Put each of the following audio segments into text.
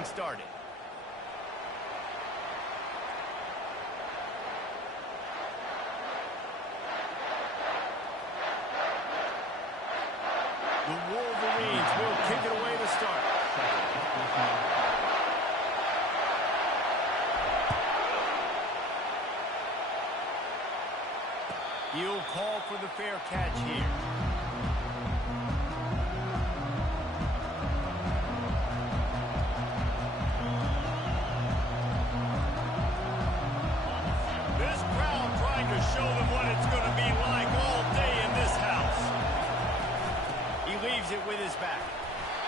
getting started. The Wolverines will kick it away to start. He'll call for the fair catch here. This crowd trying to show them what it's going to be like all day in this house. He leaves it with his back.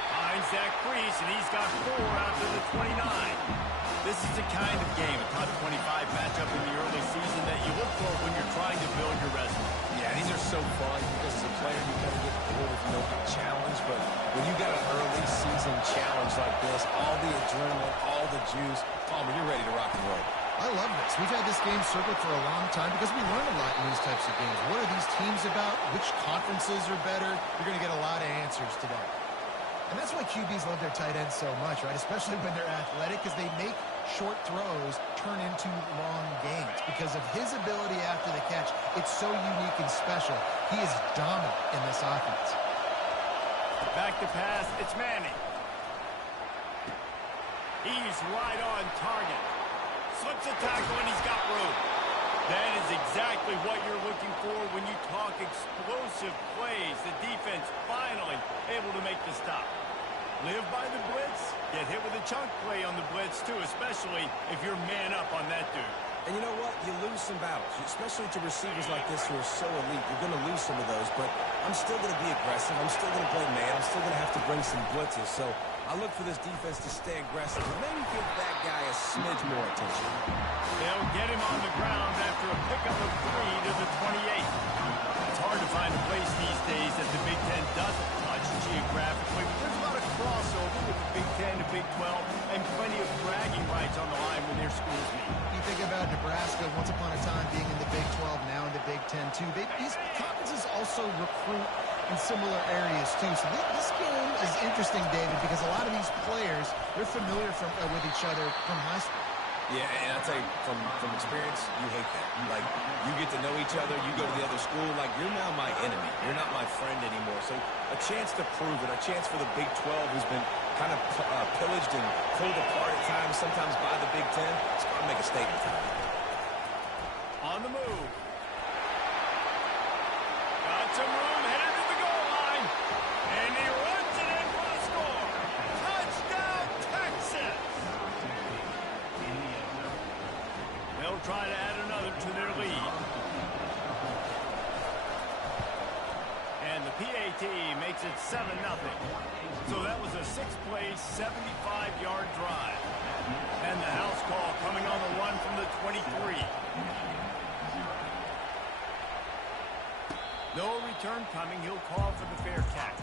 Finds that crease, and he's got 4 out to the 29. This is the kind of game, a top 25 matchup in the early season that you look for when you're trying to build your resume. Yeah, these are so fun because as a player, you kind of get bored with no challenge. But when you got an early season challenge like this, all the adrenaline, all the juice, Palmer, you're ready to rock and roll. I love this. We've had this game circled for a long time because we learn a lot in these types of games. What are these teams about? Which conferences are better? You're going to get a lot of answers today. And that's why QBs love their tight ends so much, right? Especially when they're athletic, because they make short throws turn into long gains. Because of his ability after the catch, it's so unique and special. He is dominant in this offense. Back to pass, it's Manning. He's right on target. Slips a tackle, and he's got room. That is exactly what you're looking for when you talk explosive plays. The defense finally able to make the stop. Live by the blitz, get hit with a chunk play on the blitz too, especially if you're man up on that dude. And you know what? You lose some battles, especially to receivers like this who are so elite. You're going to lose some of those, but I'm still going to be aggressive. I'm still going to play man. I'm still going to have to bring some blitzes. So I look for this defense to stay aggressive and maybe give that guy a smidge more attention. They'll get him on the ground after a pickup of 3 to the 28. It's hard to find a place these days that the Big Ten doesn't touch geographically, but there's a lot of crossover with the Big Ten to Big 12 and plenty of bragging rights on the line when their schools meet. You think about Nebraska once upon a time being in the Big 12, now in the Big 10 too. These conferences also recruit in similar areas too. So this game is interesting, David, because a lot of these players, they're familiar with each other from high school. Yeah, and I'll tell you, from experience, you hate that. Like, you get to know each other, you go to the other school, like, you're now my enemy. You're not my friend anymore. So a chance to prove it, a chance for the Big 12, who's been kind of pillaged and pulled apart at times, sometimes by the Big 10. It's going to make a statement tonight. On the move. Got some room, headed to the goal line. And he runs it in for the score. Touchdown, Texas! They'll try to add another to their lead. And the PAT makes it 7-0. So that was a 6-play, 75-yard drive. And the house call coming on the run from the 23. No return coming. He'll call for the fair catch.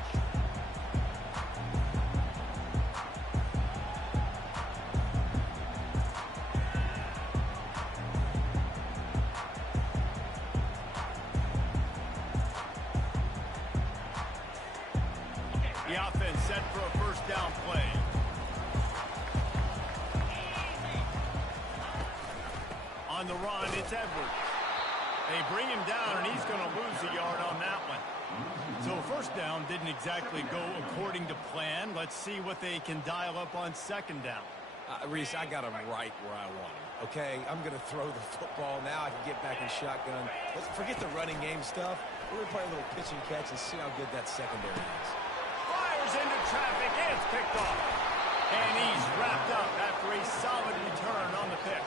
The offense set for a first down play. On the run, it's Edwards. They bring him down, and he's going to lose a yard on that one. So first down didn't exactly go according to plan. Let's see what they can dial up on second down. Reese, I got him right where I want him. Okay, I'm going to throw the football. Now I can get back in shotgun. Let's forget the running game stuff. We're going to play a little pitch and catch and see how good that secondary is. Fires into traffic, and it's picked off. And he's wrapped up after a solid return on the pick.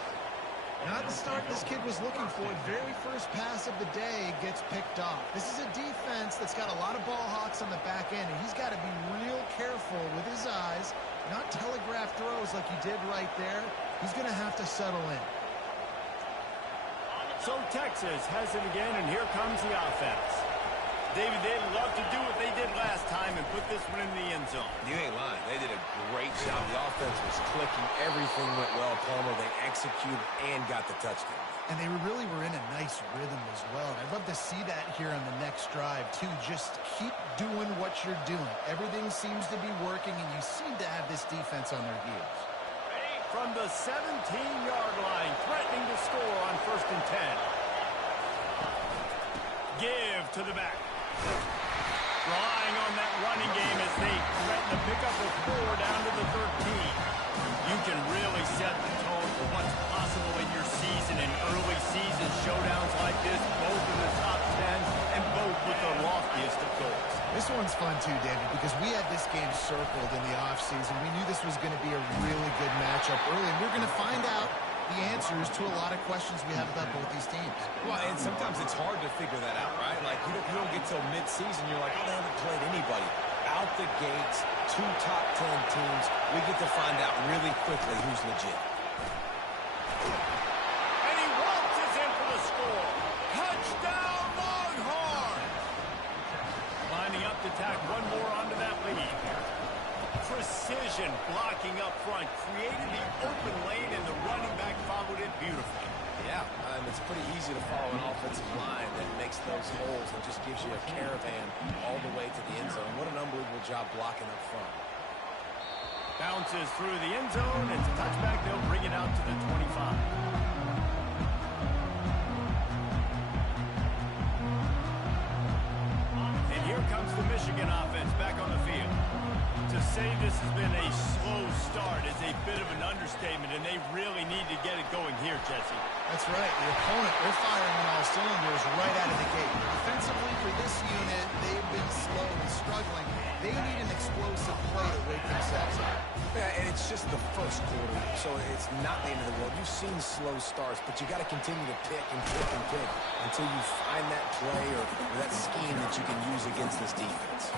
Not the start this kid was looking for. Very first pass of the day gets picked off. This is a defense that's got a lot of ball hawks on the back end, and he's got to be real careful with his eyes, not telegraph throws like he did right there. He's going to have to settle in. So Texas has it again, and here comes the offense. David, they'd love to do what they did last time and put this one in the end zone. You ain't lying. They did a great job. The offense was clicking. Everything went well, Palmer. They executed and got the touchdown. And they really were in a nice rhythm as well. I'd love to see that here on the next drive, too. Just keep doing what you're doing. Everything seems to be working, and you seem to have this defense on their heels. from the 17-yard line, threatening to score on 1st and 10. Give to the back. Relying on that running game as they threaten to pick up a 4 down to the 13. You can really set the tone for what's possible in your season in early season showdowns like this, both in the top 10 and both with the loftiest of goals. This one's fun too, David, because we had this game circled in the offseason. We knew this was going to be a really good matchup early, and we're going to find out the answers to a lot of questions we have about both these teams. Well, and sometimes it's hard to figure that out, right? Like, you don't get till mid-season, you're like, oh, they haven't played anybody. Out the gates, 2 top 10 teams, we get to find out really quickly who's legit. And he waltzes in for the score. Touchdown, Longhorn! Lining up to tack one more onto that lead. Precision blocking up front, created the open lane, and the running back followed it beautifully. Yeah, it's pretty easy to follow an offensive line that makes those holes and just gives you a caravan all the way to the end zone. What an unbelievable job blocking up front. Bounces through the end zone. It's a touchback. They'll bring it out to the 25. Here comes the Michigan offense back on the field. To say this has been a slow start is a bit of an understatement, and they really need to get it going here, Jesse. That's right. The opponent, they're firing on all cylinders right out of the gate. Defensively, for this unit, they've been slow and struggling. They need an explosive play to wake themselves up. Yeah, and it's just the first quarter, so it's not the end of the world. You've seen slow starts, but you got to continue to pick and pick and pick until you find that play or that scheme that you can use against this defense.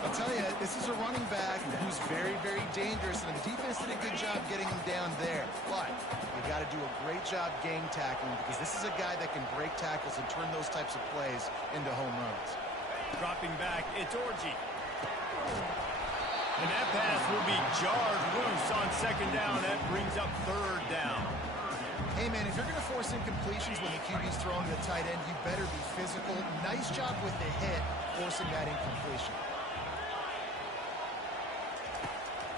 I'll tell you, this is a running back who's very, very dangerous, and the defense did a good job getting him down there. But you got to do a great job game tackling, because this is a guy that can break tackles and turn those types of plays into home runs. Dropping back, it's Orji. And that pass will be jarred loose on 2nd down. That brings up 3rd down. Hey, man, if you're going to force incompletions when the QB's throwing the tight end, you better be physical. Nice job with the hit, forcing that incompletion.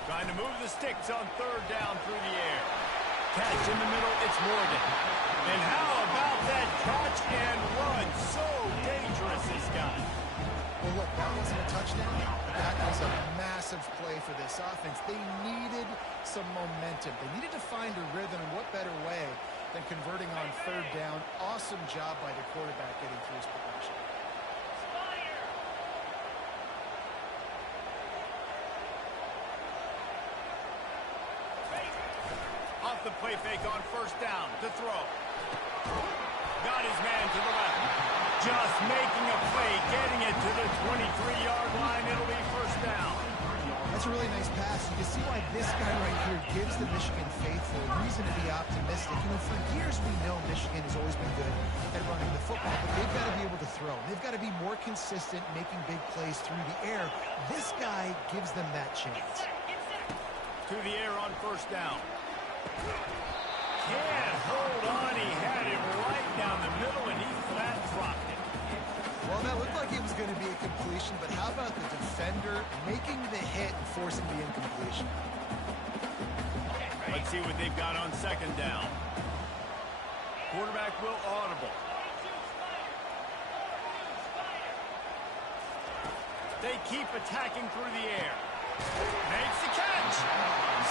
Trying to move the sticks on 3rd down through the air. Catch in the middle, it's Morgan. And how about that catch and run? So dangerous, this guy. Well, look, that wasn't a touchdown. That was a massive play for this offense. They needed some momentum. They needed to find a rhythm, and what better way than converting on 3rd down. Awesome job by the quarterback getting through his progression. Off the play fake on 1st down to throw. Got his man to the left. Just making a play, getting it to the 23-yard line. It'll be 1st down. That's a really nice pass. You can see why this guy right here gives the Michigan faithful a reason to be optimistic. You know, for years we know Michigan has always been good at running the football, but they've got to be able to throw. They've got to be more consistent, making big plays through the air. This guy gives them that chance. To the air on 1st down. Can't hold on. He had it right down the middle, and he flat dropped it. Well, that looked like it was going to be a completion, but how about the defender making the hit and forcing the incompletion? Let's see what they've got on 2nd down. Quarterback will audible. They keep attacking through the air. Makes the catch.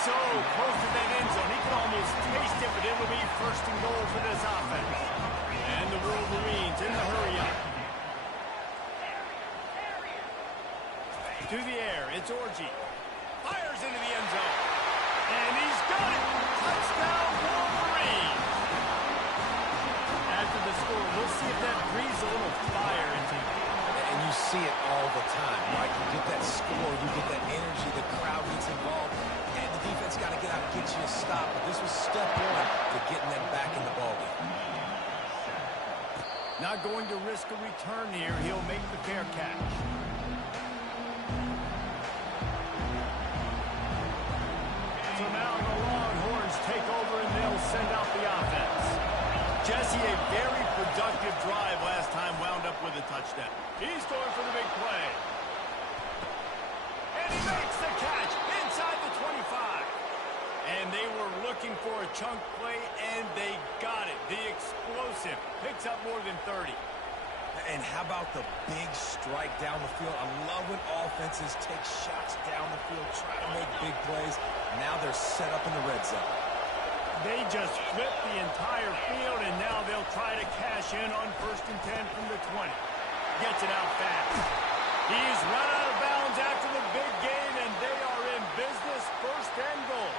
So close to that end zone. He can almost taste it, but it'll be 1st and goal for this offense. And the Wolverines in the hurry up. To the air, it's Orji. Fires into the end zone. And he's got it. Touchdown, Wolverine. After the score, we'll see if that breathes a little fire into him. And you see it all the time, right? You get that score, you get that energy, the crowd gets involved, and the defense got to get out and get you a stop. But this was step 1 to getting them back in the ballgame. Not going to risk a return here. He'll make the fair catch. So now the Longhorns take over, and they'll send out the offense. Jesse, a very productive drive last time, wound up with a touchdown. He's going for the big play. And he makes the catch inside the 25. And they were for a chunk play, and they got it. The explosive picks up more than 30. And how about the big strike down the field? I love when offenses take shots down the field, try to make big plays. Now they're set up in the red zone. They just flipped the entire field, and now they'll try to cash in on 1st and 10 from the 20. Gets it out fast. He's run out of bounds after the big gain, and they are in business, 1st and goal.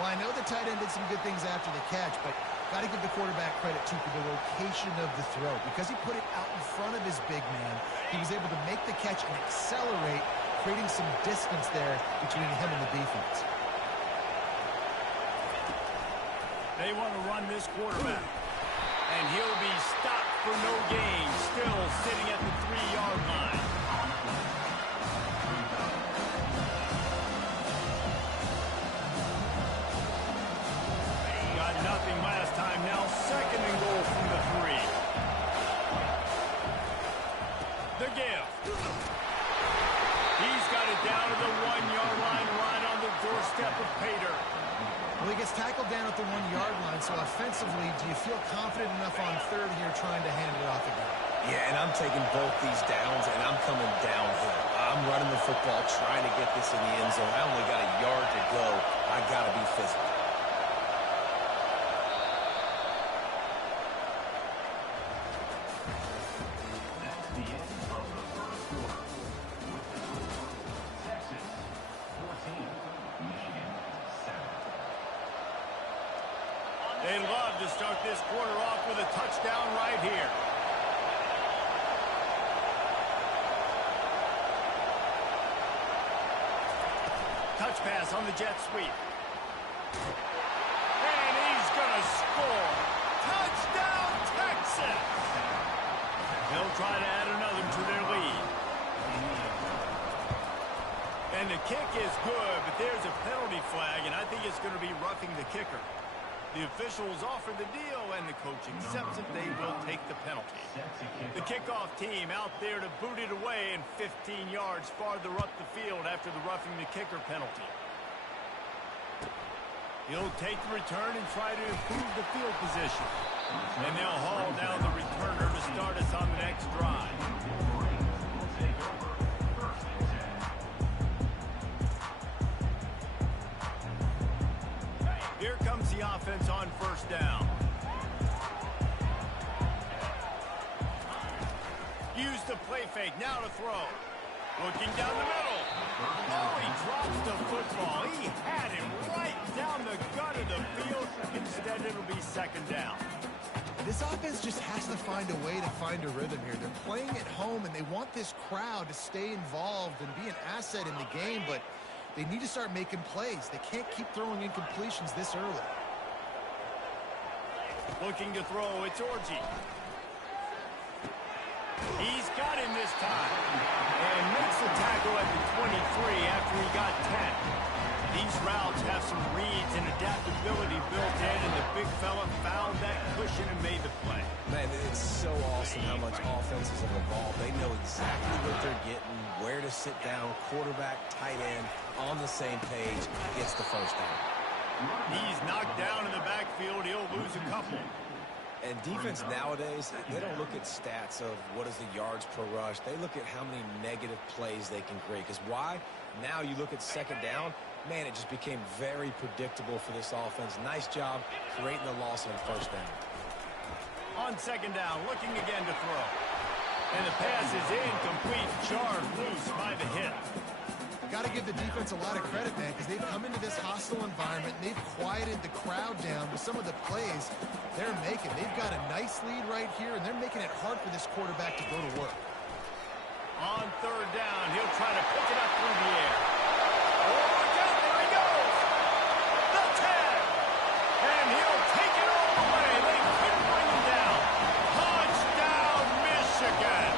Well, I know the tight end did some good things after the catch, but got to give the quarterback credit, too, for the location of the throw. Because he put it out in front of his big man, he was able to make the catch and accelerate, creating some distance there between him and the defense. They want to run this quarterback. And he'll be stopped for no gain, still sitting at the 3-yard line. Got nothing last time. Now 2nd and goal from the 3. The give. He's got it down to the 1-yard line, right on the doorstep of Pater. Well, he gets tackled down at the 1-yard line, so offensively, do you feel confident enough on 3rd here trying to hand it off again? Yeah, and I'm taking both these downs, and I'm coming downhill. I'm running the football, trying to get this in the end zone. I only got a yard to go. I got to be physical. They'd love to start this quarter off with a touchdown right here. Touch pass on the jet sweep. And he's going to score. Touchdown, Texas! They'll try to add another to their lead. And the kick is good, but there's a penalty flag, and I think it's going to be roughing the kicker. The officials offer the deal, and the coach accepts it. They will take the penalty. The kickoff team out there to boot it away, and 15 yards farther up the field after the roughing the kicker penalty. He'll take the return and try to improve the field position. And they'll haul down the returner to start us on the next drive. Here comes the offense on 1st down. Use the play fake, now to throw. Looking down the middle. Oh, he drops the football. He had him right down the gut of the field. Instead, it'll be 2nd down. This offense just has to find a way to find a rhythm here. They're playing at home, and they want this crowd to stay involved and be an asset in the game, but they need to start making plays. They can't keep throwing incompletions this early. Looking to throw, it's Orji. He's got him this time. And makes the tackle at the 23 after he got 10. These routes have some reads and adaptability built in, and the big fella found that cushion and made the play. Man, it's so awesome how much offenses have evolved. They know exactly what they're getting, where to sit down, quarterback, tight end, on the same page, gets the 1st down. He's knocked down in the backfield. He'll lose a couple. And defense nowadays, they don't look at stats of what is the yards per rush. They look at how many negative plays they can create. Because why? Now you look at 2nd down, man, it just became very predictable for this offense. Nice job creating the loss on 1st down. On 2nd down, looking again to throw. And the pass is incomplete, jarred loose by the hit. Got to give the defense a lot of credit, man, because they've come into this hostile environment, and they've quieted the crowd down with some of the plays they're making. They've got a nice lead right here, and they're making it hard for this quarterback to go to work. On 3rd down, he'll try to pick it up through the air. Oh, look out, there he goes! The 10! And he'll take it all the way. They couldn't bring him down. Touchdown, Michigan!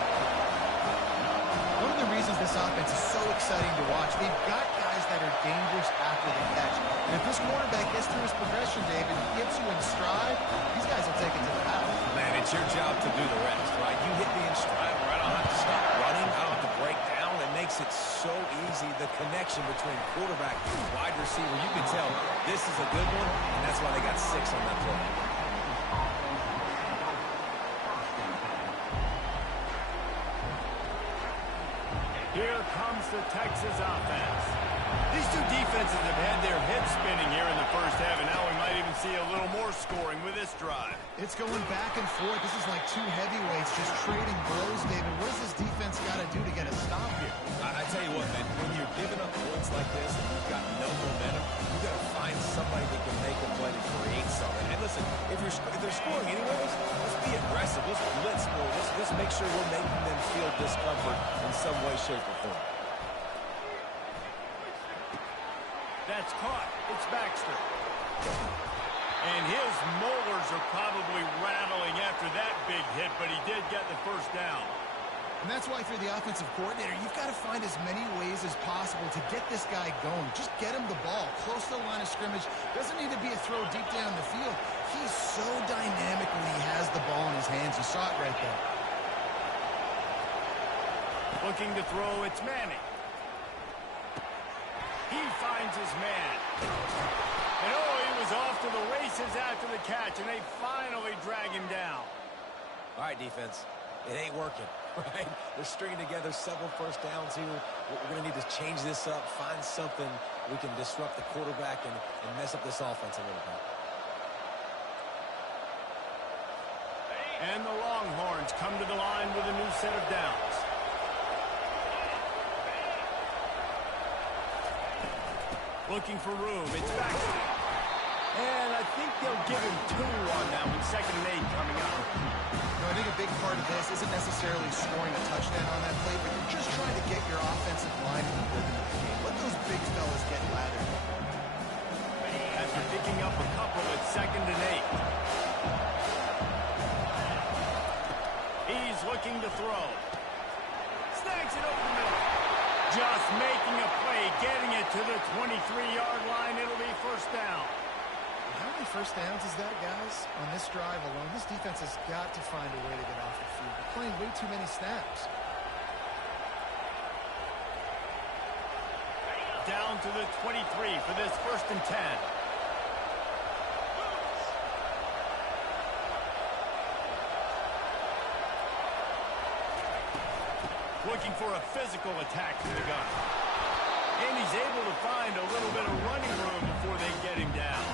One of the reasons this offense is so exciting to watch, they've got guys that are dangerous after the catch. And if this quarterback gets through his progression, David, gets you in stride, these guys will take it to the house. Man, it's your job to do the rest, right? You hit me in stride where I don't have to stop running. I don't have to break down. It makes it so easy. The connection between quarterback and wide receiver, you can tell This is a good one, and that's why they got 6 on that play. Here comes the Texas offense. These two defenses have had their heads spinning here in the first half, and now we might even see a little more scoring with this drive. It's going back and forth. This is like two heavyweights just trading blows, David. What does this defense got to do to get a stop here? I tell you what, man, when you're giving up points like this and you've got no momentum, you've got to find somebody that can make a play to create something. And listen, if they're scoring anyways, let's be aggressive. Let's blitz more. Let's make sure we're making them feel discomfort in some way, shape, or form. That's caught. It's Baxter. And his molars are probably rattling after that big hit, but he did get the first down. And that's why, if you're the offensive coordinator, you've got to find as many ways as possible to get this guy going. Just get him the ball close to the line of scrimmage. Doesn't need to be a throw deep down the field. He's so dynamic when he has the ball in his hands. You saw it right there. Looking to throw, it's Manning. He finds his man. And oh, he was off to the races after the catch, and they finally drag him down. All right, defense. It ain't working, right? They're stringing together several first downs here. We're going to need to change this up, find something we can disrupt the quarterback and mess up this offense a little bit. And the Longhorns come to the line with a new set of downs. Looking for room. It's Baxter. And I think they'll give him 2 on that one. 2nd and 8 coming up. No, I think a big part of this isn't necessarily scoring a touchdown on that play, but you're just trying to get your offensive line in the rhythm of the game. Let those big fellas get lathered. After picking up a couple, it's 2nd and 8. He's looking to throw. Snags it over the middle. Just making a play, getting it to the 23-yard line. It'll be first down. How many first downs is that, guys? On this drive alone, this defense has got to find a way to get off the field. They're playing way too many snaps. Down to the 23 for this 1st and 10. Looking for a physical attack from the gun. And he's able to find a little bit of running room before they get him down.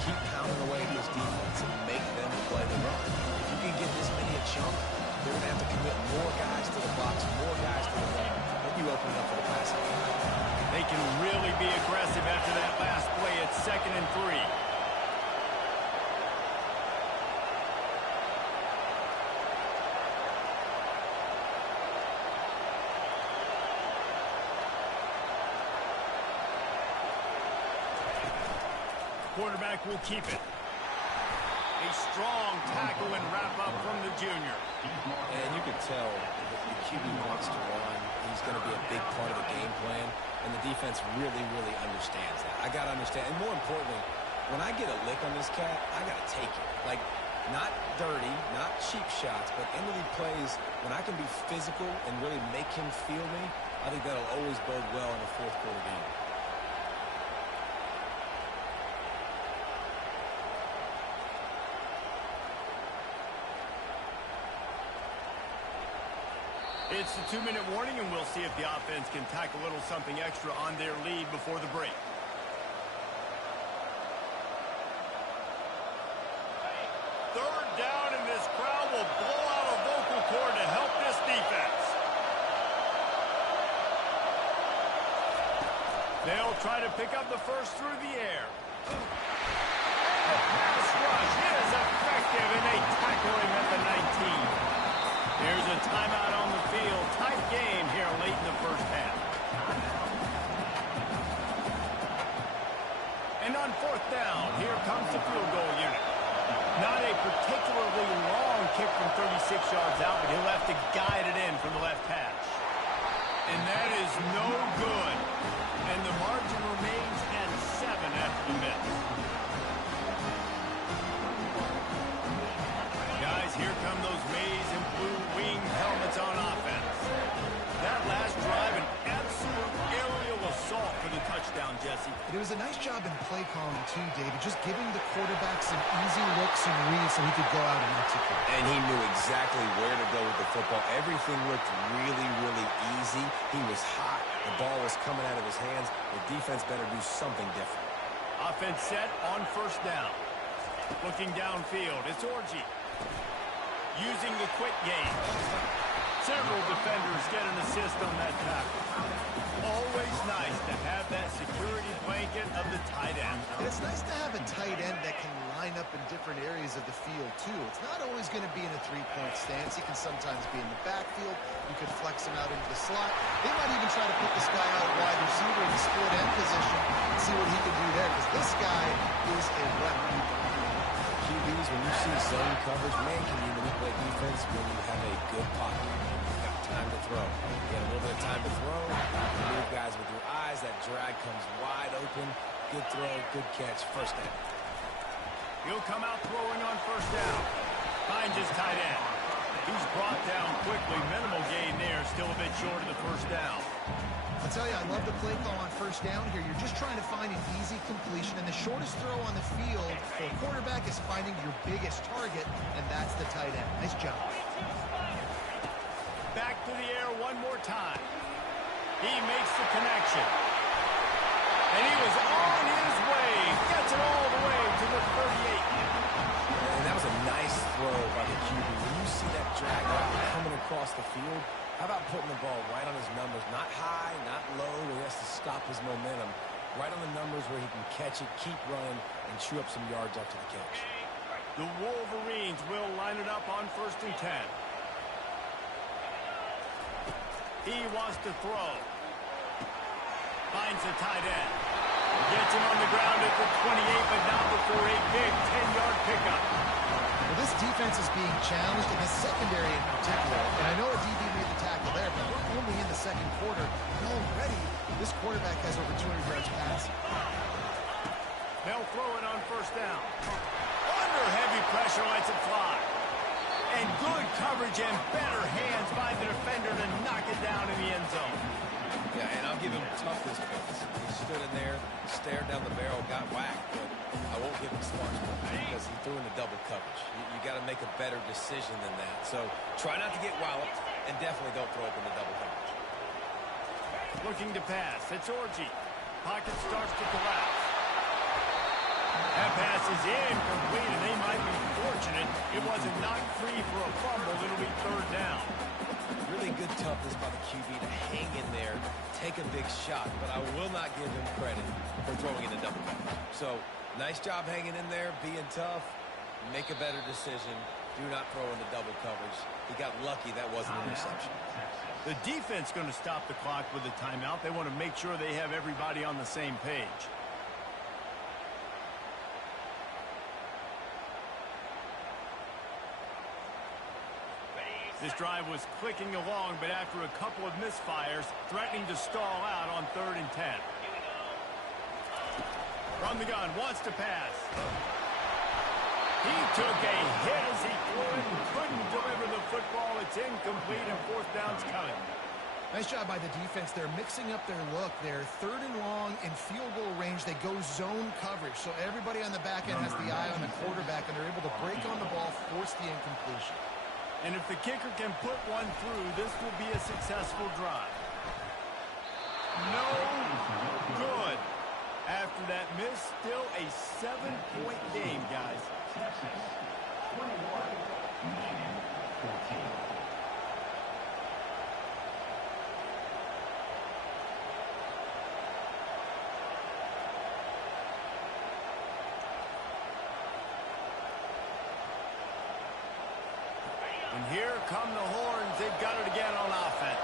Keep pounding away at this defense and make them play the run. If you can get this many a chunk, they're going to have to commit more guys to the box, more guys to the run. Then you open it up for the passing. They can really be aggressive after that last play. It's 2nd and 3. Quarterback will keep it. A strong tackle and wrap up from the junior. And you can tell that the QB wants to run. He's going to be a big part of the game plan, and the defense really, really understands that. I got to understand, and more importantly, when I get a lick on this cat, I got to take it. Like, not dirty, not cheap shots, but end of the plays, when I can be physical and really make him feel me, I think that'll always bode well in a fourth quarter game. It's the 2-minute warning, and we'll see if the offense can tack a little something extra on their lead before the break. Third down, and this crowd will blow out a vocal cord to help this defense. They'll try to pick up the first through the air. And the pass rush is effective, and they tackle him at the 19. There's a timeout on the field. Tight game here late in the first half. And on 4th down, here comes the field goal unit. Not a particularly long kick from 36 yards out, but he'll have to guide it in from the left hash. And that is no good. And the margin remains at 7 after the miss. Guys, here come those maize and blue winged helmets on offense. That last drive, an absolute aerial assault for the touchdown, Jesse. It was a nice job in play calling, too, David, just giving the quarterback some easy looks and reads so he could go out and execute. And he knew exactly where to go with the football. Everything looked really, really easy. He was hot. The ball was coming out of his hands. The defense better do something different. Offense set on first down. Looking downfield, it's Orji. Using the quick game. Several defenders get an assist on that tackle. Always nice to have that security blanket of the tight end. And it's nice to have a tight end that can line up in different areas of the field, too. It's not always going to be in a three-point stance. He can sometimes be in the backfield. You could flex him out into the slot. They might even try to put this guy out wide receiver in the split end position and see what he can do there, because this guy is a weapon. QBs, when you see zone coverage, man, can you manipulate defense when you have a good pocket? You've got time to throw. You get a little bit of time to throw. You move guys with your eyes. That drag comes wide open. Good throw, good catch, first down. He'll come out throwing on first down. Finds his tight end. He's brought down quickly. Minimal gain there. Still a bit short of the first down. I'll tell you, I love the play call on first down here. You're just trying to find an easy completion, and the shortest throw on the field for a quarterback is finding your biggest target, and that's the tight end. Nice job. Back to the air one more time. He makes the connection. And he was on his way. Gets it all the way to the 38. And that was a nice throw by the QB. When you see that drag route coming across the field, how about putting the ball right on his numbers? Not high, not low, where he has to stop his momentum. Right on the numbers where he can catch it, keep running, and chew up some yards after the catch. The Wolverines will line it up on 1st and 10. He wants to throw. Finds the tight end. Gets him on the ground at the 28, but not before a big 10-yard pickup. Well, this defense is being challenged in the secondary in particular. And I know a DB made the tackle there, but we're only in the second quarter. And already, this quarterback has over 200 yards passing. They'll throw it on first down. Under heavy pressure, lets it fly. And good coverage and better hands by the defender to knock it down in the end zone. Yeah, and I'll give him toughness points. He stood in there, stared down the barrel, got whacked, but I won't give him smarts points because he threw in the double coverage. You got to make a better decision than that. So try not to get walloped, and definitely don't throw up in the double coverage. Looking to pass. It's Orji. Pocket starts to collapse. That pass is incomplete, and they might be fortunate it wasn't knocked free for a fumble. It'll be 3rd down. Really good toughness by the QB to hang in there, take a big shot, but I will not give him credit for throwing in the double coverage. So, nice job hanging in there, being tough, make a better decision, do not throw in the double coverage. He got lucky that wasn't an interception. The defense going to stop the clock with a timeout. They want to make sure they have everybody on the same page. This drive was clicking along, but after a couple of misfires, threatening to stall out on 3rd and 10. From the gun, wants to pass. He took a hit as he threw it and couldn't deliver the football. It's incomplete, and 4th down's coming. Nice job by the defense. They're mixing up their look. They're 3rd and long in field goal range. They go zone coverage. So everybody on the back end has the eye on the quarterback, and they're able to break on the ball, force the incompletion. And if the kicker can put one through, this will be a successful drive. No good. After that miss, still a 7-point game, guys. And here come the horns. They've got it again on offense.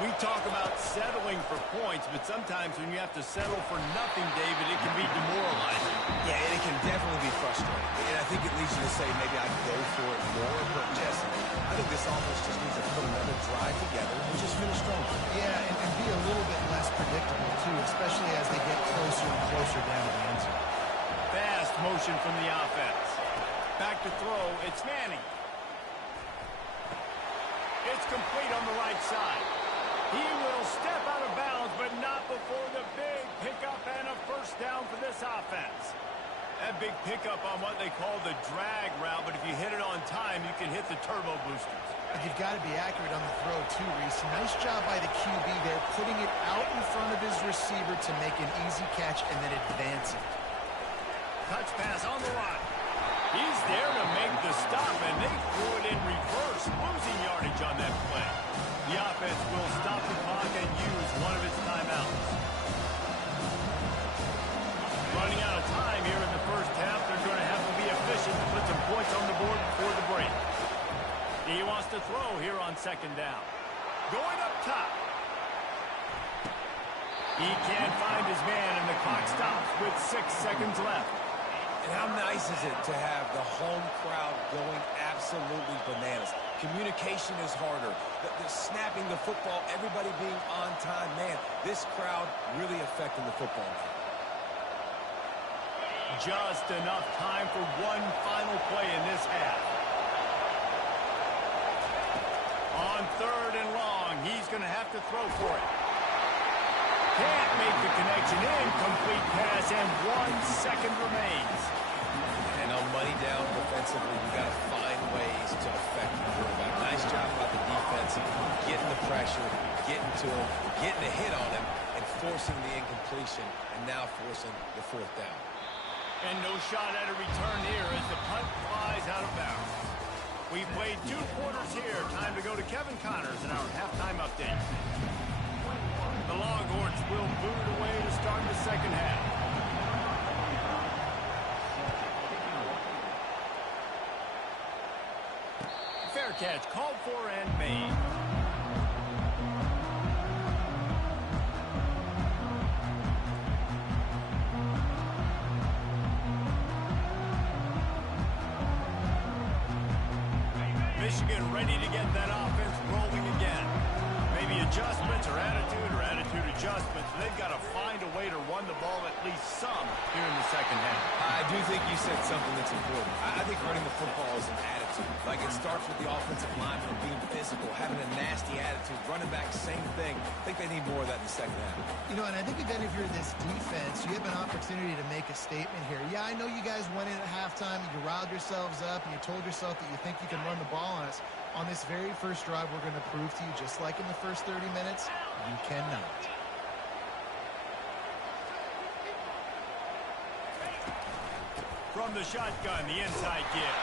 We talk about settling for points, but sometimes when you have to settle for nothing, David, it can be demoralizing. Yeah, and it can definitely be frustrating. And I think it leads you to say maybe I'd go for it more. But, Jesse, I think this offense just needs to put another drive together and just finish strong. Yeah, and be a little bit less predictable, too, especially as they get closer and closer down to the end zone. Fast motion from the offense. Back to throw. It's Manning. It's complete on the right side. He will step out of bounds but not before the big pickup and a first down for this offense. That big pickup on what they call the drag route, but if you hit it on time, you can hit the turbo boosters. And you've got to be accurate on the throw, too, Reese. Nice job by the QB there, putting it out in front of his receiver to make an easy catch and then advance it. Touch pass on the line. He's there to make the stop, and they threw it in reverse, losing yardage on that play. The offense will stop the clock and use one of its timeouts. Running out of time here in the first half. They're going to have to be efficient to put some points on the board before the break. He wants to throw here on second down. Going up top. He can't find his man, and the clock stops with 6 seconds left. And how nice is it to have the home crowd going absolutely bananas? Communication is harder. The snapping the football, everybody being on time. Man, this crowd really affecting the football game. Just enough time for one final play in this half. On third and long, he's going to have to throw for it. Can't make the connection. Incomplete pass, and 1 second remains. And on money down defensively, you got to find ways to affect the quarterback. Nice job by the defense, getting the pressure, getting to him, getting a hit on him, and forcing the incompletion, and now forcing the fourth down. And no shot at a return here as the punt flies out of bounds. We've played 2 quarters here. Time to go to Kevin Connors in our halftime update. The Longhorns will boot it away to start the second half. Fair catch called for and made. Michigan ready to get that offense rolling again. Maybe adjustments or attitude adjustments. They've got to find a way to run the ball at least some here in the second half. I do think you said something that's important. I think running the football is an attitude. Like, it starts with the offensive line from being physical, having a nasty attitude. Running back, same thing. I think they need more of that in the second half. You know, and I think, again, if you're this defense, you have an opportunity to make a statement here. Yeah, I know you guys went in at halftime and you riled yourselves up and you told yourself that you think you can run the ball on us. On this very first drive, we're going to prove to you, just like in the first 30 minutes, you cannot. From the shotgun, the inside give.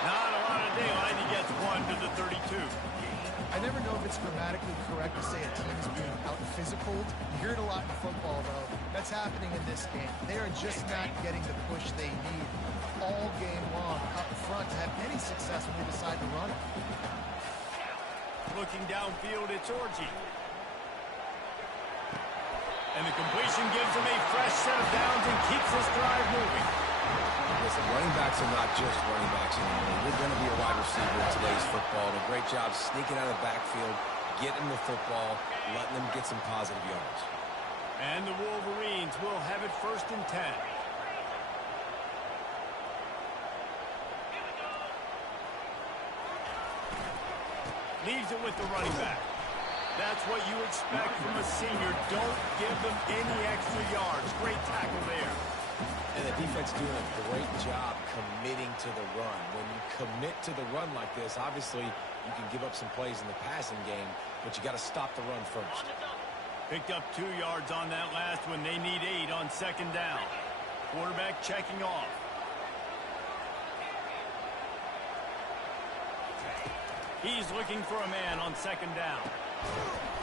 Not a lot of daylight. He gets 1 to the 32. I never know if it's grammatically correct to say a team is being out-physical. You hear it a lot in football, though. That's happening in this game. They are just not getting the push they need all game long up front to have any success when they decide to run it. Looking downfield, it's Orji. And the completion gives him a fresh set of downs and keeps this drive moving. Listen, running backs are not just running backs anymore. You're going to be a wide receiver in today's football. A great job sneaking out of the backfield, getting the football, letting them get some positive yards. And the Wolverines will have it 1st and 10. Leaves it with the running back. That's what you expect from a senior. Don't give them any extra yards. Great tackle there. And the defense doing a great job committing to the run. When you commit to the run like this, obviously you can give up some plays in the passing game, but you got to stop the run first. Picked up 2 yards on that last one. They need 8 on second down. Quarterback checking off. He's looking for a man on second down.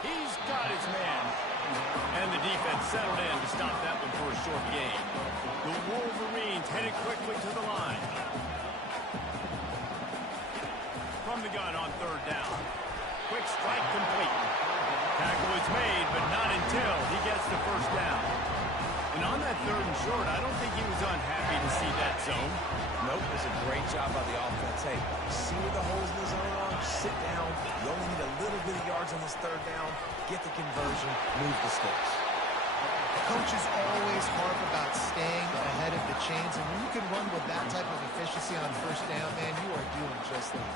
He's got his man. And the defense settled in to stop that one for a short gain. The Wolverines headed quickly to the line. From the gun on third down. Quick strike complete. Tackle is made, but not until he gets the first down. And on that 3rd and short, I don't think he was unhappy to see that zone. Nope, it was a great job by the offense. Hey, see where the holes in the zone are? Sit down. You only need a little bit of yards on this 3rd down. Get the conversion. Move the sticks. Coaches always harp about staying ahead of the chains, and when you can run with that type of efficiency on 1st down, man, you are doing just that.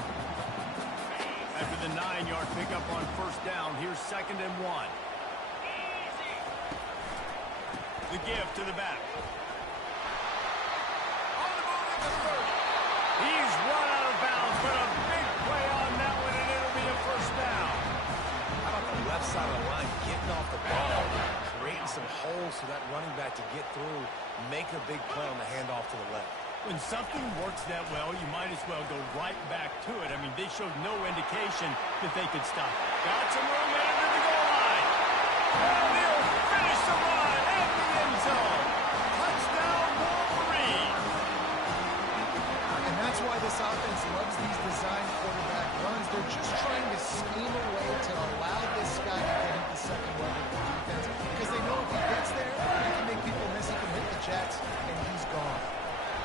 After the 9-yard pickup on 1st down, here's 2nd and 1. The give to the back. On the move at the 30. He's run out of bounds, but a big play on that one, and it'll be a first down. How about the left side of the line getting off the ball, creating some holes for that running back to get through, make a big play on the handoff to the left. When something works that well, you might as well go right back to it. I mean, they showed no indication that they could stop it. Got some room into the goal line. And they'll finish the run at the end zone. Touchdown, Wolverine. And that's why this offense loves these design quarterback runs. They're just trying to scheme a way to allow this guy to get at the second level of the defense, because they know if he gets there, he can make people miss. He can hit the jacks, and he's gone.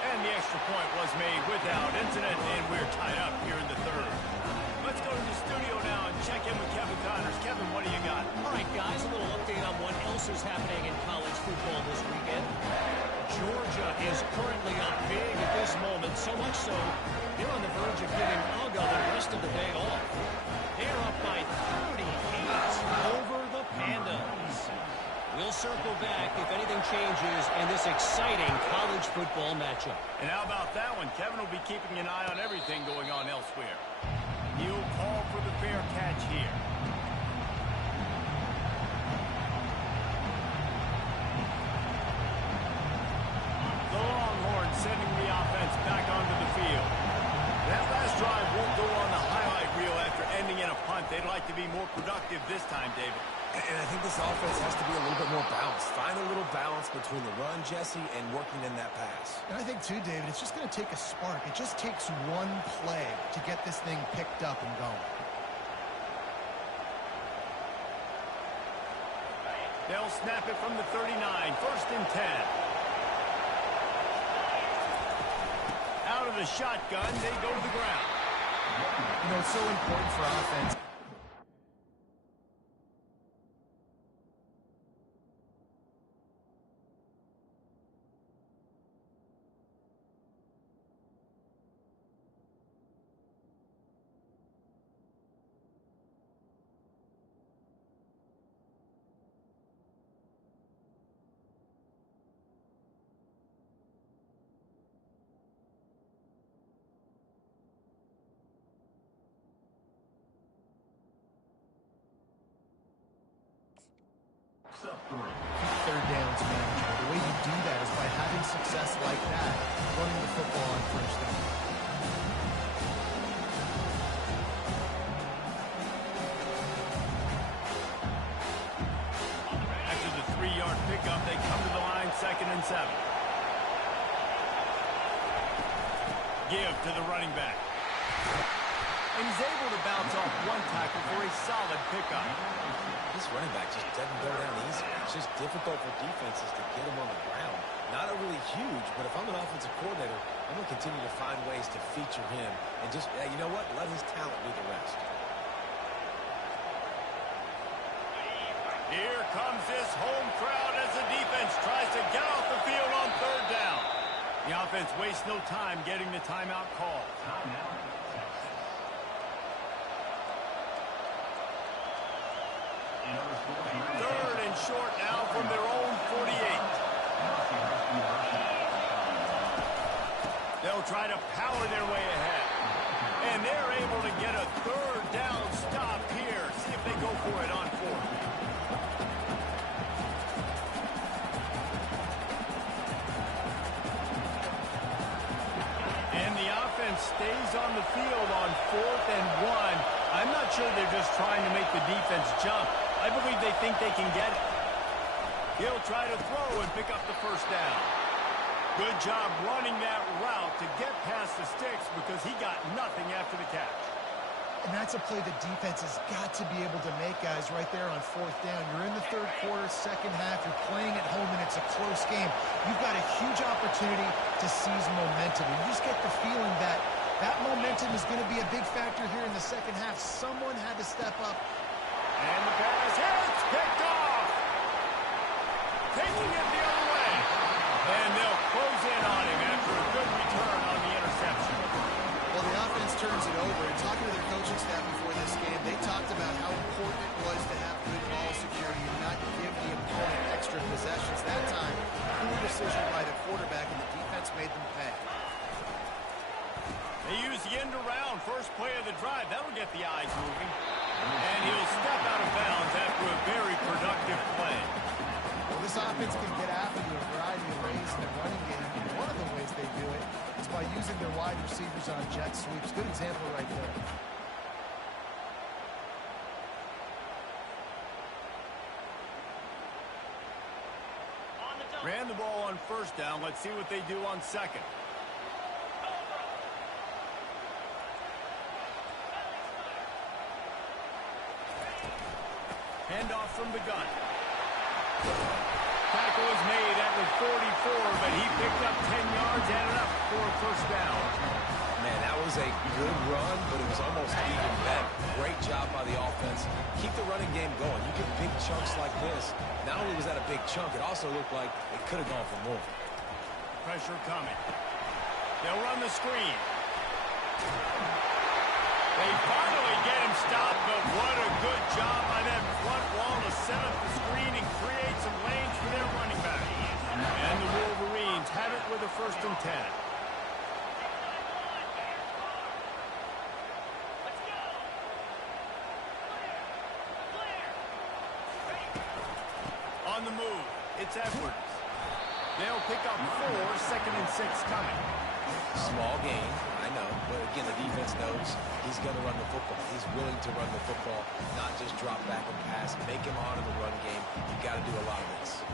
And the extra point was made without incident, and we're tied up here in the third. Let's go to the studio now and check in with Kevin Connors. Kevin, what do you got? All right, guys, a little update on what else is happening in college football this weekend. Georgia is currently up big at this moment, so much so they're on the verge of giving Uga the rest of the day off. They're up by 38 over the Pandas. We'll circle back if anything changes in this exciting college football matchup. And how about that one? Kevin will be keeping an eye on everything going on elsewhere. He'll call for the fair catch here. The Longhorns sending the offense back onto the field. That last drive won't go on the highlight reel after ending in a punt. They'd like to be more productive this time, David. And I think this offense has to be a little bit more balanced. Find a little balance between the run, Jesse, and working in that pass. And I think, too, David, it's just going to take a spark. It just takes one play to get this thing picked up and going. They'll snap it from the 39. First and 10. Out of the shotgun, they go to the ground. You know, it's so important for offense. Third downs manageable. The way you do that is by having success like that, running the football on first down. After the 3-yard pickup, they come to the line, 2nd and 7. Give to the running back. And he's able to bounce off one tackle for a solid pickup. This running back just doesn't go down easy. It's just difficult for defenses to get him on the ground. Not a really huge, but if I'm an offensive coordinator, I'm going to continue to find ways to feature him and just, you know what, let his talent do the rest. Here comes this home crowd as the defense tries to get off the field on 3rd down. The offense wastes no time getting the timeout call. Third and short now from their own 48. They'll try to power their way ahead. And they're able to get a 3rd down stop here. See if they go for it on 4th. And the offense stays on the field on 4th and 1. I'm not sure they're just trying to make the defense jump. I believe they think they can get it. He'll try to throw and pick up the 1st down. Good job running that route to get past the sticks because he got nothing after the catch. And that's a play the defense has got to be able to make, guys, right there on 4th down. You're in the 3rd quarter, 2nd half. You're playing at home, and it's a close game. You've got a huge opportunity to seize momentum. And you just get the feeling that that momentum is going to be a big factor here in the 2nd half. Someone had to step up. And the pass hits, picked off. Taking it the other way. And they'll close in on him after a good return on the interception. Well, the offense turns it over. And talking to their coaching staff before this game, they talked about how important it was to have good ball security and not give the opponent extra possessions. That time, made them pay. They use the end around. First play of the drive. That'll get the eyes moving. And he'll step out of bounds after a very productive play. Well, this offense can get after you a variety of ways in their running game. And one of the ways they do it is by using their wide receivers on jet sweeps. Good example right there. Ran the ball on first down. Let's see what they do on second. Handoff from the gun. Tackle was made at the 44, but he picked up 10 yards and enough for a first down. Man, that was a good run, but it was almost even better. Great job by the offense. Keep the running game going. You get big chunks like this. Not only was that a big chunk, it also looked like it could have gone for more. Pressure coming. They'll run the screen. They finally get him stopped, but what a good job by that front wall to set up the screen and create some lanes for their running back. And the Wolverines have it with a 1st and 10. On the move, it's Edwards. They'll pick up 4, 2nd and 6 coming. Small gain, I know, but again, the defense knows he's going to run the football. He's willing to run the football, not just drop back and pass, make him honor the run game. You got to do a lot of this.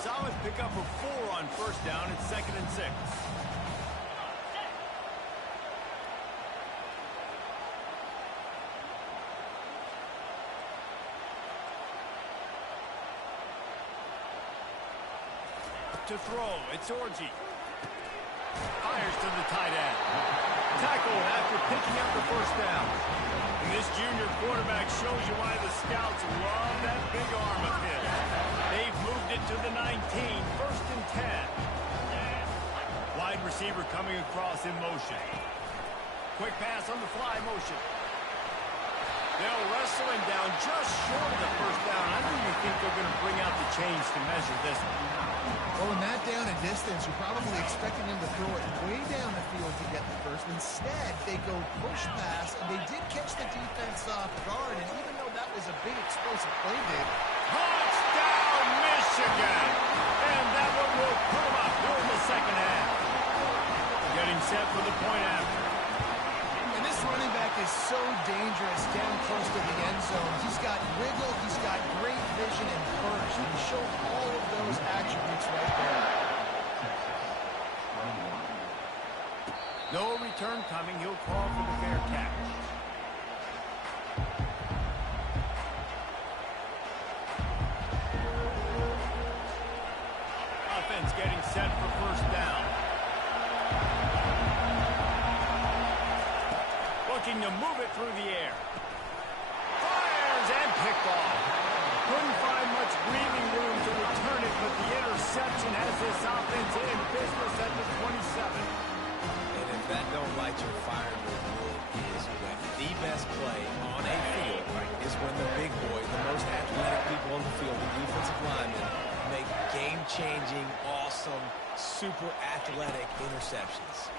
Solid pickup of 4 on first down. It's 2nd and 6. To throw, it's Orji. Fires to the tight end. Tackled after picking up the first down. And this junior quarterback shows you why the scouts love that big arm of his. They've moved it to the 19, 1st and 10. Wide receiver coming across in motion. Quick pass on the fly motion. They'll wrestle him down just short of the first down. I don't even think they're going to bring out the chains to measure this one. Well, in that down and distance, you're probably expecting him to throw it way down the field to get the first. Instead, they go push pass, and they did catch the defense off guard. And even though that was a big explosive play, Dave. Touchdown, Michigan! And that one will put them up during the second half. Getting set for the point after. And this running back is so dangerous down close to the end zone. He's got wiggle, he's got great vision and burst. He showed all of those attributes right there. No return coming. He'll call for the fair catch. Offense getting set for first down. Looking to move it through the air. Fires and picked off. Couldn't find much breathing room to return it, but the interception has this offense in business at the 27. And if that don't light your fire, your wood is wet. The best play on a field is when the big boy, the most athletic people on the field, the defensive linemen, make game-changing, awesome, super athletic interceptions.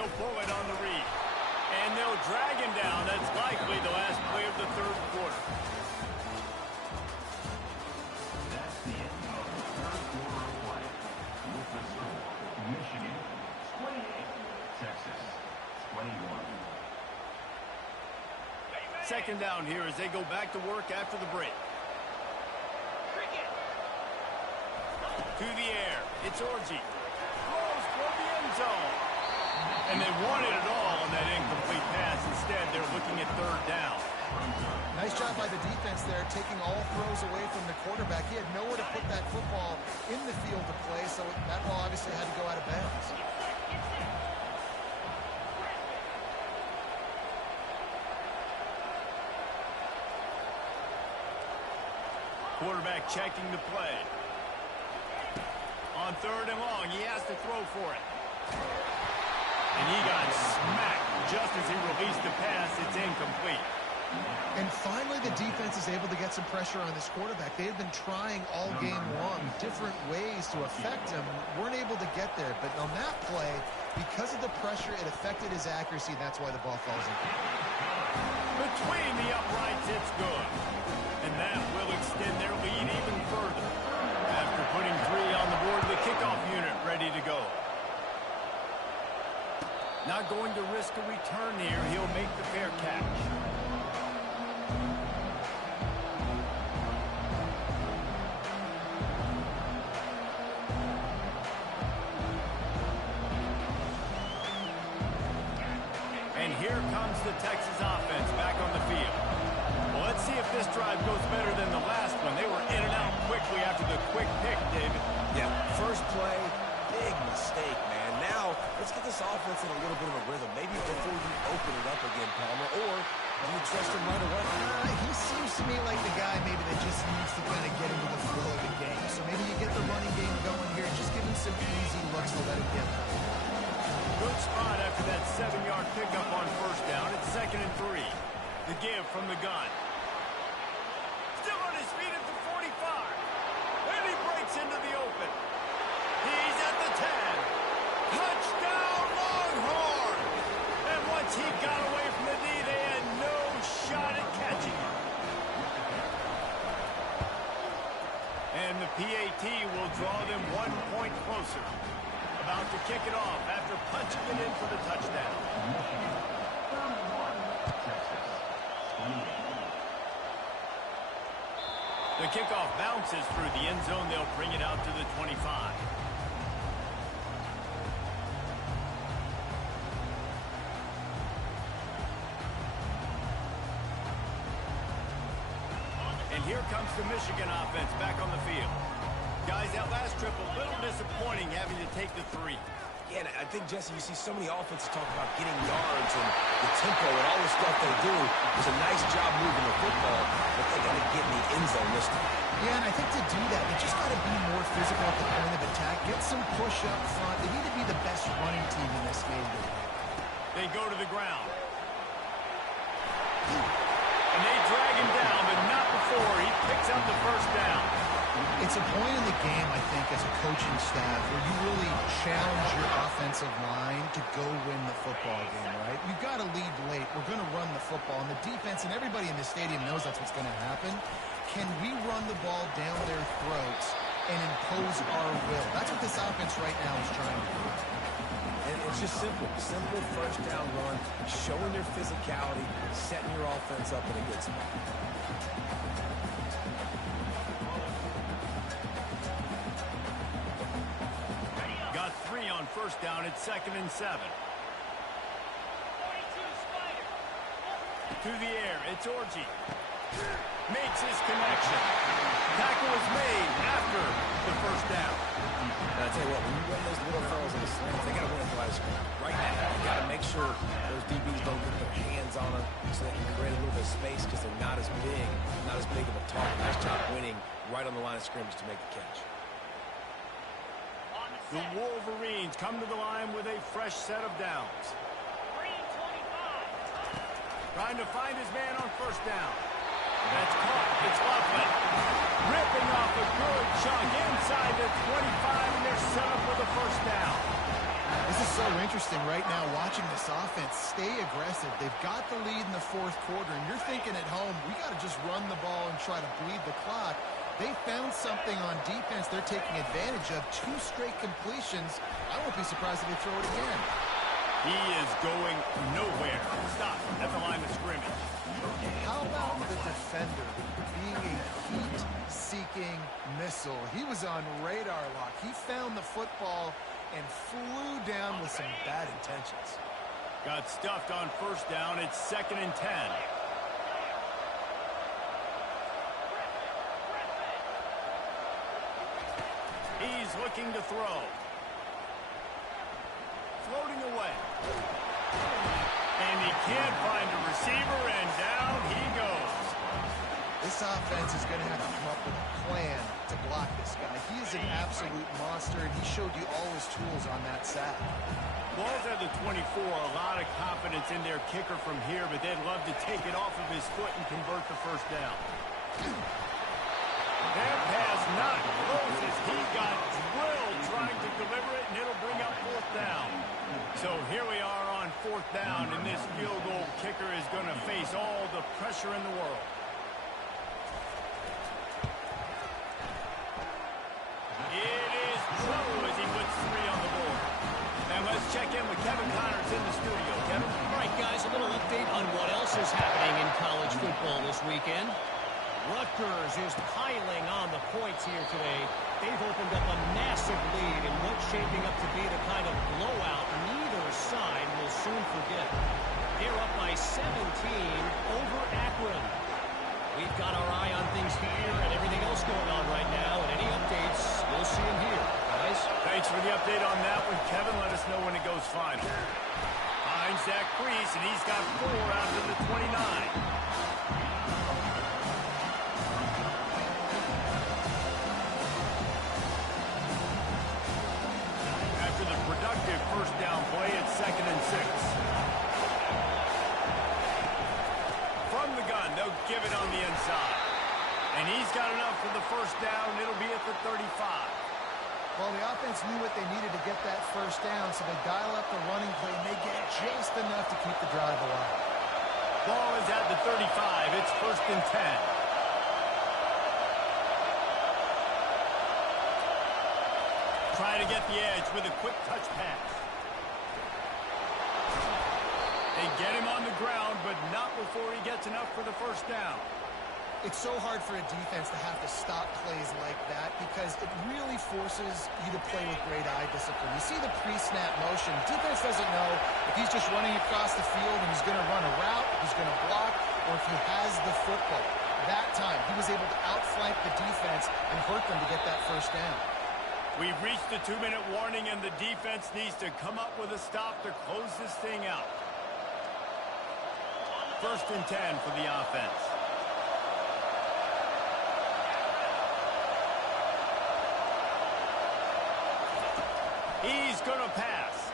He'll pull it on the read. And they'll drag him down. That's likely the last play of the 3rd quarter. That's the end of the 3rd quarter of play. With the score, Michigan 28, Texas 21. 2nd down here as they go back to work after the break. To the air. It's Orji. Throws for the end zone. And they wanted it all on that incomplete pass. Instead, they're looking at 3rd down. Nice job by the defense there, taking all throws away from the quarterback. He had nowhere to put that football in the field to play, so that ball obviously had to go out of bounds. Quarterback checking the play. On 3rd and long, he has to throw for it. And he got smacked just as he released the pass. It's incomplete. And finally, the defense is able to get some pressure on this quarterback. They had been trying all game long different ways to affect him. Weren't able to get there. But on that play, because of the pressure, it affected his accuracy. And that's why the ball falls in. Between the uprights, it's good. And that will extend their lead even further. After putting 3 on the board, the kickoff unit ready to go. Not going to risk a return here. He'll make the fair catch. And here comes the Texas offense back on the field. Well, let's see if this drive goes better than the last one. They were in and out quickly after the quick pick, David. Yeah, first play, big mistake, man. Now, let's get this offense in a little bit of a rhythm. Maybe before you open it up again, Palmer, or do you trust him right away? He seems to me like the guy maybe that just needs to kind of get into the flow of the game. So maybe you get the running game going here. Just give him some easy looks to let him get going. Good spot after that 7-yard pickup on first down. It's 2nd and 3. The give from the gun. Still on his feet at the 45. And he breaks into the open. He's at the 10. Touchdown Longhorn! And once he got away from the knee, they had no shot at catching him. And the PAT will draw them 1 point closer. About to kick it off after punching it in for the touchdown. The kickoff bounces through the end zone. They'll bring it out to the 25. And here comes the Michigan offense back on the field. Guys, that last trip a little disappointing having to take the 3. Yeah, and I think, Jesse, you see so many offenses talk about getting yards and the tempo and all the stuff they do. It's a nice job moving the football, but they got to get in the end zone this time. Yeah, and I think to do that, they just got to be more physical at the point of attack. Get some push up front. They need to be the best running team in this game. They go to the ground. And they drag him down, but not before he picks up the first down. It's a point in the game, I think, as a coaching staff where you really challenge your offensive line to go win the football game, right? You've got to lead late. We're going to run the football. And the defense and everybody in the stadium knows that's what's going to happen. Can we run the ball down their throats and impose our will? That's what this offense right now is trying to do. And it's just simple. Simple first down run, showing your physicality, setting your offense up in a good spot. Got 3 on first down. It's 2nd and 7. To the air. It's Orji. Makes his connection. Tackle is made after the first down. And I tell you what, when you run those little fellas in the slants, they got to win at the line of scrimmage. Right now, you got to make sure those DBs don't get their hands on them so they can create a little bit of space because they're not as big of a target. Nice job winning right on the line of scrimmage to make the catch. The Wolverines come to the line with a fresh set of downs. Trying to find his man on first down. That's caught. It's Buffett. Ripping off a good chunk inside the 25, and they're set up with a first down. This is so interesting right now watching this offense stay aggressive. They've got the lead in the 4th quarter, and you're thinking at home, we got to just run the ball and try to bleed the clock. They found something on defense they're taking advantage of. 2 straight completions. I won't be surprised if they throw it again. He is going nowhere. Stop at the line of scrimmage. How about the defender being a heat-seeking missile? He was on radar lock. He found the football and flew down with some bad intentions. Got stuffed on first down. It's 2nd and 10. He's looking to throw. Floating away. And he can't find a receiver, and down he goes. This offense is going to have to come up with a plan to block this guy. He is an absolute monster, and he showed you all his tools on that sack. Ball's at the 24, a lot of confidence in their kicker from here, but they'd love to take it off of his foot and convert the first down. That pass not close as he got drilled trying to deliver it, and it'll bring up fourth down. So here we are on fourth down, and this field goal kicker is going to face all the pressure in the world. It is trouble as he puts 3 on the board. And let's check in with Kevin Connors in the studio. Kevin? All right, guys, a little update on what else is happening in college football this weekend. Rutgers is piling on the points here today. They've opened up a massive lead in what's shaping up to be the kind of blowout neither side will soon forget. They're up by 17 over Akron. We've got our eye on things here and everything else going on right now, and any updates, you'll see them here, guys. Thanks for the update on that one, Kevin. Let us know when it goes final. Finds Zach Priest, and he's got 4 after the 29. Productive first down play at 2nd and 6. From the gun, they'll give it on the inside. And he's got enough for the first down. It'll be at the 35. Well, the offense knew what they needed to get that first down, so they dial up the running play, and they get just enough to keep the drive alive. Ball is at the 35. It's 1st and 10. Trying to get the edge with a quick touch pass. They get him on the ground, but not before he gets enough for the first down. It's so hard for a defense to have to stop plays like that because it really forces you to play with great eye discipline. You see the pre-snap motion. Defense doesn't know if he's just running across the field and he's going to run a route, he's going to block, or if he has the football. That time, he was able to outflank the defense and hurt them to get that first down. We've reached the 2-minute warning, and the defense needs to come up with a stop to close this thing out. 1st and 10 for the offense. He's going to pass.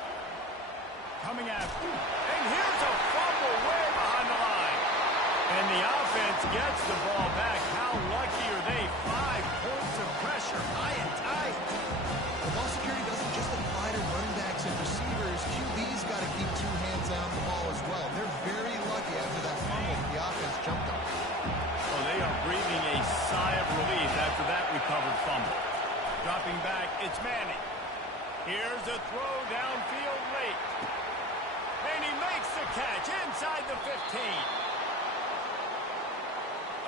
Coming after. And here's a fumble way behind the line. And the offense gets the ball back. How lucky are they? 5 points of pressure, high and tight. The ball security doesn't just apply to running backs and receivers. QB's got to keep 2 hands on the ball as well. They're very lucky after that fumble the offense jumped on. Oh, they are breathing a sigh of relief after that recovered fumble. Dropping back, it's Manning. Here's a throw downfield late. And he makes the catch inside the 15.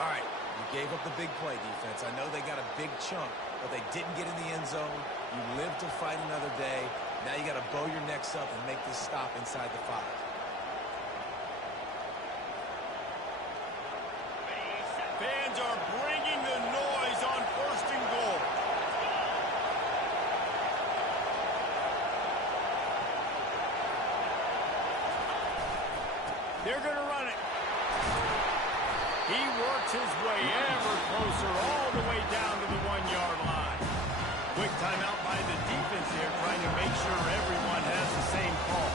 All right, you gave up the big play, defense. I know they got a big chunk, but they didn't get in the end zone. You live to fight another day. Now you got to bow your necks up and make this stop inside the 5. Fans are bringing the noise on 1st and goal. They're going to run it. He works his way ever closer all the way down to the 1-yard line. Quick timeout by the defense here, trying to make sure everyone has the same call.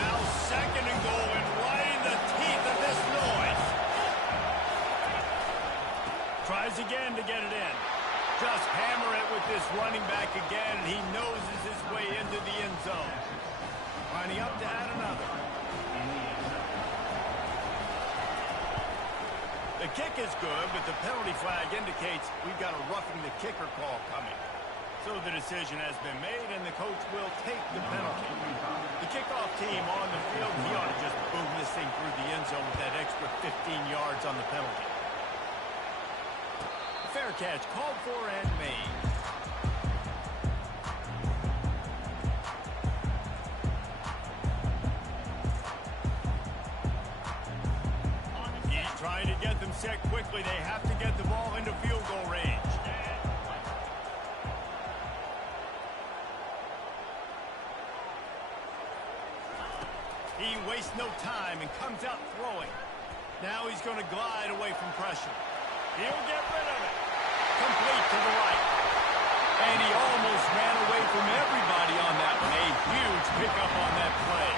Now 2nd and goal, and right in the teeth of this noise. Tries again to get it in. Just hammer it with this running back again, and he noses his way into the end zone. Lining up to add another. The kick is good, but the penalty flag indicates we've got a roughing the kicker call coming. So the decision has been made, and the coach will take the penalty. The kickoff team on the field, he ought to just boom this thing through the end zone with that extra 15 yards on the penalty. Fair catch called for and made. He's trying to get them set quickly. They have to get the ball into field goal range. He wastes no time and comes out throwing. Now he's going to glide away from pressure. He'll get rid of it. Complete to the right. And he almost ran away from everybody on that one. A huge pickup on that play.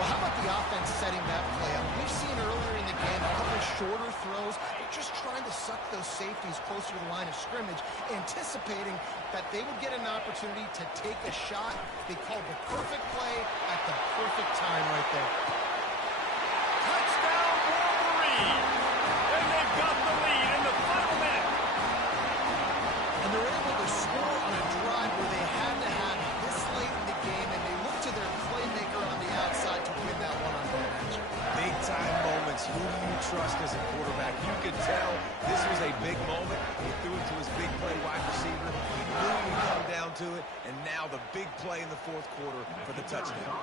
Well, how about the offense setting that play up? We've seen earlier in the game a couple of shorter throws. They're just trying to suck those safeties closer to the line of scrimmage, anticipating that they would get an opportunity to take a shot. They called the perfect play at the perfect time right there. Touchdown, Wolverine! And they've got the lead in the final minute. And they're able to score on a drive where they had to have it this late in the game, and they look to their playmaker on the outside to win that one on advantage. Big-time moments. Who do you trust as a quarterback? You could tell this was a big moment. He threw it to his big play wide receiver. He knew he would come down to it, and now the big play in the fourth quarter for the touchdown.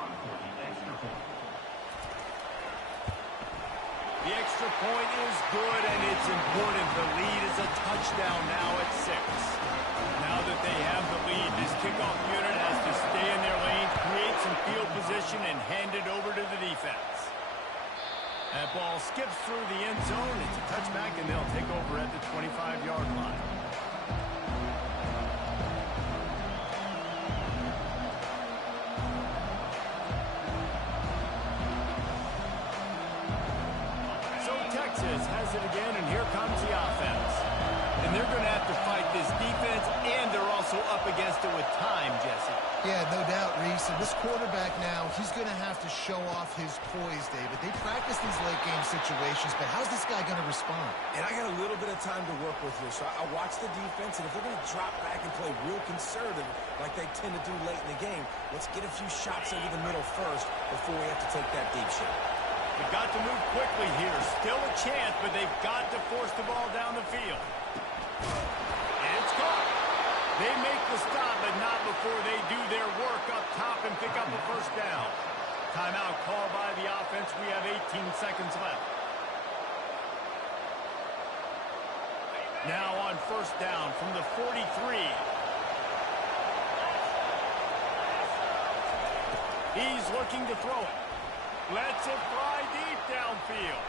The extra point is good, and it's important. The lead is a touchdown now at 6. Now that they have the lead, this kickoff unit has to stay in their lane, create some field position, and hand it over to the defense. That ball skips through the end zone. It's a touchback, and they'll take over at the 25-yard line. Texas has it again, and here comes the offense. And they're going to have to fight this defense, and they're also up against it with time, Jesse. Yeah, no doubt, Reese. And this quarterback now, he's going to have to show off his poise, David. They practice these late-game situations, but how's this guy going to respond? And I got a little bit of time to work with here, so I watch the defense, and if they're going to drop back and play real conservative like they tend to do late in the game, let's get a few shots over the middle first before we have to take that deep shot. They've got to move quickly here. Still a chance, but they've got to force the ball down the field. And it's caught. They make the stop, but not before they do their work up top and pick up a first down. Timeout called by the offense. We have 18 seconds left. Now on first down from the 43. He's looking to throw it. Lets it fly deep downfield.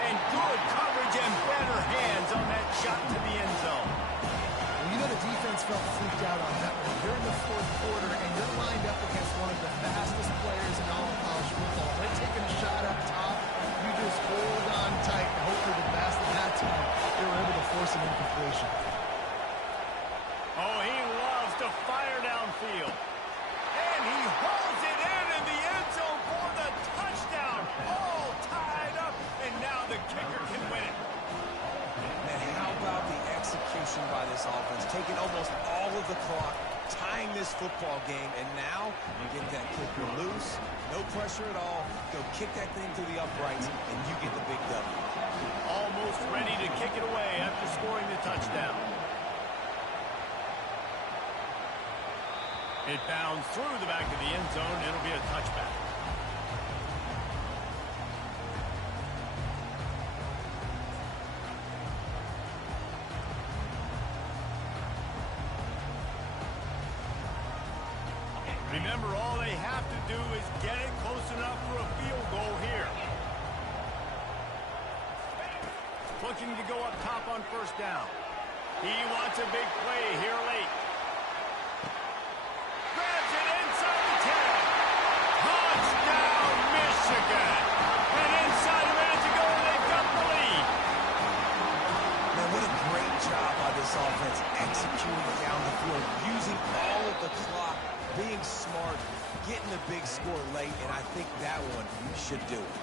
And good coverage and better hands on that shot to the end zone. Well, you know the defense felt freaked out on that one. You're in the fourth quarter, and you're lined up against one of the fastest players in all of college football. They're taking a shot up top. You just hold on tight and hope for the best. At that time, they were able to force an incompletion. Oh, he loves to fire downfield. And he holds it in the end zone for the touchdown. All tied up, and now the kicker can win it. Man, how about the execution by this offense? Taking almost all of the clock, tying this football game, and now you get that kicker loose, no pressure at all, go kick that thing through the uprights, and you get the big W. Almost ready to kick it away after scoring the touchdown. It bounds through the back of the end zone. It'll be a touchback. Remember, all they have to do is get it close enough for a field goal here. Looking to go up top on first down. He wants a big play here late. Grabs it inside the 10. Touchdown, Michigan. And inside a minute to go, and they've got the lead. Man, what a great job by this offense executing down the field, using all of the clock, being smart, getting a big score late, and I think that one should do it.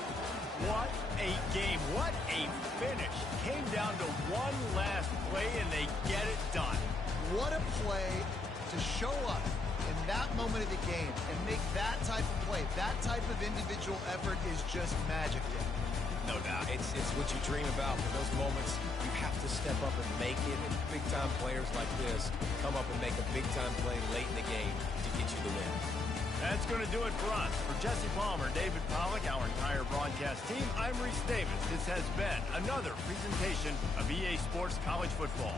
What a game. What a finish. Came down to one last play, and they get it done. What a play to show up in that moment of the game and make that type of play, that type of individual effort is just magic. No doubt. It's what you dream about. For those moments, you have to step up and make it. And big-time players like this come up and make a big-time play late in the game to get you the win. That's going to do it for us. For Jesse Palmer, David Pollack, our entire broadcast team, I'm Reese Davis. This has been another presentation of EA Sports College Football.